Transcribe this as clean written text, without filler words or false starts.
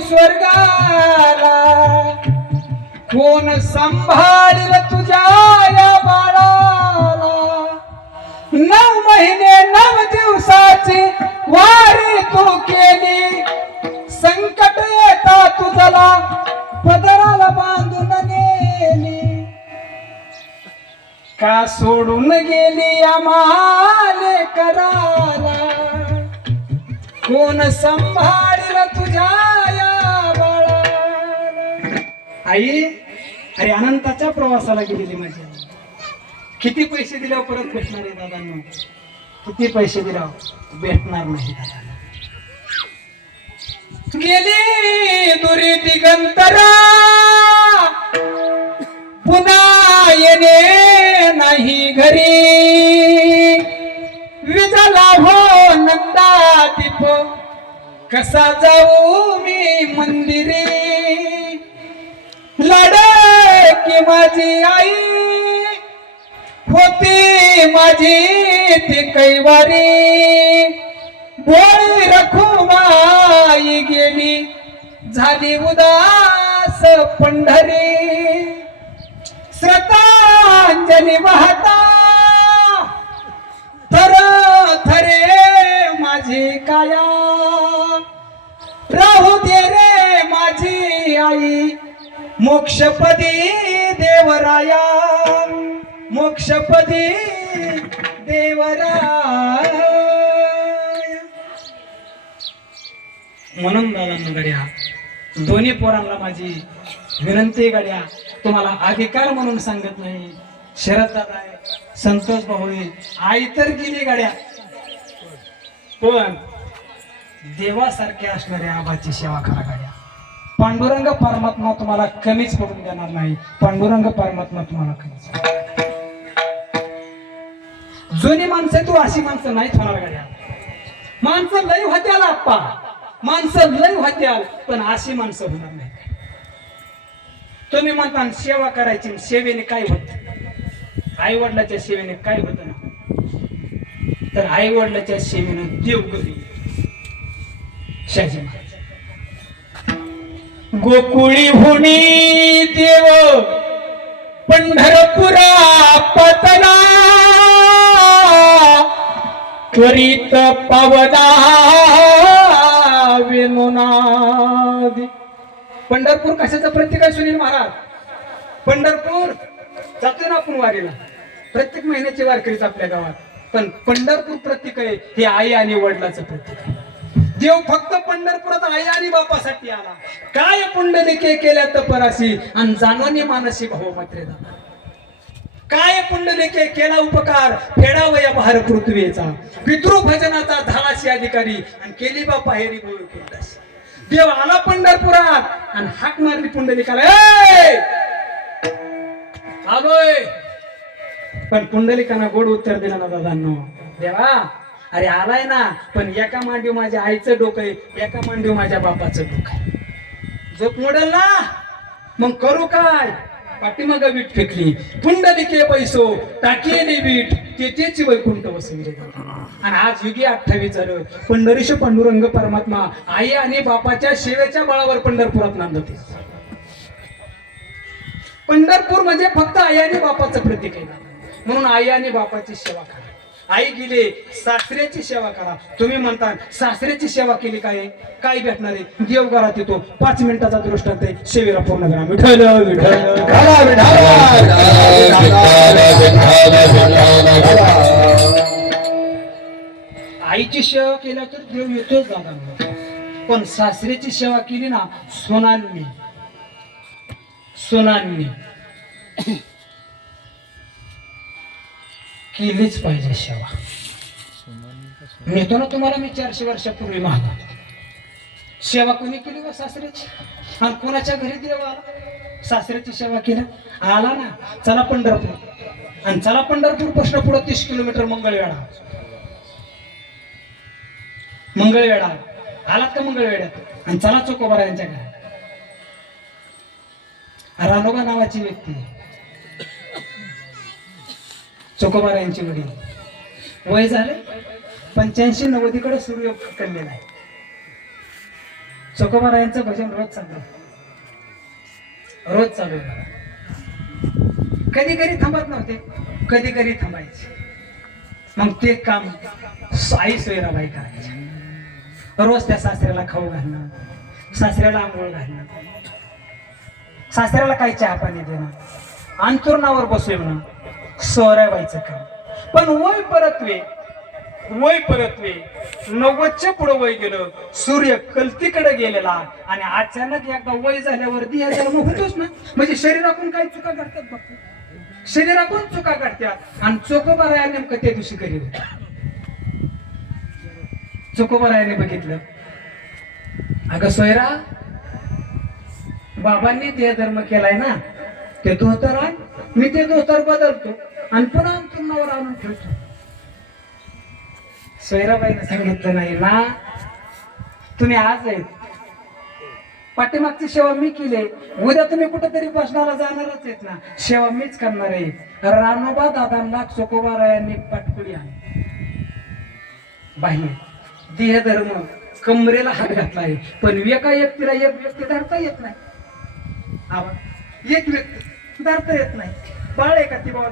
स्वर्गाला कोण सांभाळील तुझ्या या बाळाला 9 महिने 9 दिवसाची वारी तू केली संकट येता तुझला पदराला बांधून नेली का सोडून गेली आम्हाले कराला कोण सांभाळील तुझ्या या बाळाला आई अरे अनंताच्या प्रवासाला गेलेली माझी आई किती पैसे दिल्यावर परत भेटणार आहे दादांना किती पैसे दिल्यावर भेटणार नाही दादा गेली दुरी दिगंतरा पुन्हा येणे नाही घरी विजला हो नंदा दीप कसा जाऊ मी मंदिरी लढे की माझी आई होती माझी ती कैवारी बोळी रखुमाई गेली झाली उदास पंढरी श्रद्धांजली वाहता थर थरे माझी काया राहू दे रे माझी आई मोक्षपदी देवराया मोक्षपदी देवराया म्हणून दादा गड्या दोन्ही पोरांना माझी विनंती गड्या तुम्हाला अधिकार म्हणून सांगत नाही शरद दादा आहे संतोष भाऊ आहे आई तर गेली गाड्या पण देवासारख्या असणाऱ्या आबाची सेवा करा गाड्या पांडुरंग परमात्मा तुम्हाला कमीच पडून देणार नाही पांडुरंग परमात्मा तुम्हाला कमीच जुनी माणसं तू अशी माणसं नाहीत होणार गाड्या माणसं लय होत्याला आप्पा माणसं लय होत्याल पण अशी माणसं होणार नाही तुम्ही म्हणता सेवा करायची सेवेने काय होत आई वडिलाच्या सेवेने काय होत ना तर आई वडिलाच्या सेवेने देवगती शाजी महाराज गोकुळी हुनी देव पंढरपुरा पतला त्वरित पावदा विनोनादी पंढरपूर कशाचं प्रतीक आहे सुनील महाराज पंढरपूर जातो ना आपण वारीला प्रत्येक महिन्याची वार करीत आपल्या गावात पण पंढरपूर प्रतीक आहे हे आई आणि वडिलाचं प्रतीक आहे देव फक्त पंढरपुरात आई आणि बापासाठी आला काय पुंडलिके केल्या तपराशी आणि जाणवणी मानसी भाऊ मात्रे दादा काय पुंडलिके केला उपकार फेडावया भार पृथ्वीचा पितृभजनाचा झालाशी अधिकारी आणि केली बापा हेरी बोलूदास देव आला पंढरपुरात आणि हाक मारली पुंडलिकाला आलोय पण पुंडलिकांना गोड उत्तर दिला ना दादांनो देवा अरे आलाय ना पण एका मांडीव माझ्या आईचं डोकं आहे एका मांडीव माझ्या बापाचं डोकं आहे झोप मोडल ना मग करू काय पाठीमाग वीट फेकली पुंडलिके पैसो टाकीली वीट तेची वैकुंठ वसविले आणि आज युगी 28 झालं पंढरीश पांडुरंग परमात्मा आई आणि बापाच्या सेवेच्या बळावर पंढरपुरात नांदते पंढरपूर म्हणजे फक्त आई आणि बापाचं प्रतीक आहे म्हणून आई आणि बापाची सेवा करा आई गेली सासऱ्याची सेवा करा तुम्ही म्हणता सासऱ्याची सेवा केली काय भेटणार आहे देवघरात येतो 5 मिनिटाचा दृष्टांत आहे सेवेला पूर्ण करा विठ्ठल आईची सेवा केल्या तर देव येतोच दादा पण सासऱ्याची सेवा केली ना सोनांनी केलीच पाहिजे सेवा मिळतो ना तुम्हाला मी 400 वर्षापूर्वी महागा सेवा कोणी केली व सासऱ्याची आणि कोणाच्या घरी देव आला सासऱ्याची सेवा केली आला ना चला पंढरपूर आणि चला पंढरपूर पासून पुढे 30 किलोमीटर मंगळवेढा आलात का मंगळवेढ्यात आणि चला चोकोबारा यांच्या घरी रानोबा नावाची व्यक्ती चोकोबारा यांची वडील वय झाले 85-90 कडे सूर्य कळलेला आहे चोकोबारायांचं भजन रोज चालू, रोज चालू. कधी कधी थांबत नव्हते, कधी कधी थांबायचे. मग ते काम आई सोयराबाई करायच्या. रोज त्या सासऱ्याला खाऊ घालणं, सासऱ्याला आंघोळ घालणं, सासऱ्याला काही चहा पाणी देणं, अंथरुणावर बसवणं, सोयराबाईचं काम. पण वय परतवे, वय परतवे 90च्या पुढं वय गेलं, सूर्य कलतीकडे गेलेला आणि अचानक एकदा वय झाल्यावर दिया जन्म होतोच ना. म्हणजे शरीरातून काही चुका घडतात बघ, शरीरातून चुका घडतात. आणि चोकोबाराया नेमकं त्या दिवशी घरी होता. चोकोबारायाने बघितलं, अगं सोयरा, बाबांनी ते धर्म केलाय ना, ते धोतर आण, मी ते धोतर बदलतो आणि पुन्हा अंथरुणावर आणून ठेवतो. सोयराबाईने सांगितलं, नाही ना, तुम्ही आज आहेत, पाठीमागची सेवा मी केली, उद्या तुम्ही कुठेतरी बसणारा जाणारच आहेत ना, सेवा मीच करणार आहे. रानोबा दादांना चोकोबारायांनी पाटकुळी आणली बाहेर. देह धर्म कमरेला हात घातला आहे, पण एका व्यक्तीला एक व्यक्ती धरता येत नाही. एक व्यक्ती धरता येत नाही. बाळ आहे का ती बाबा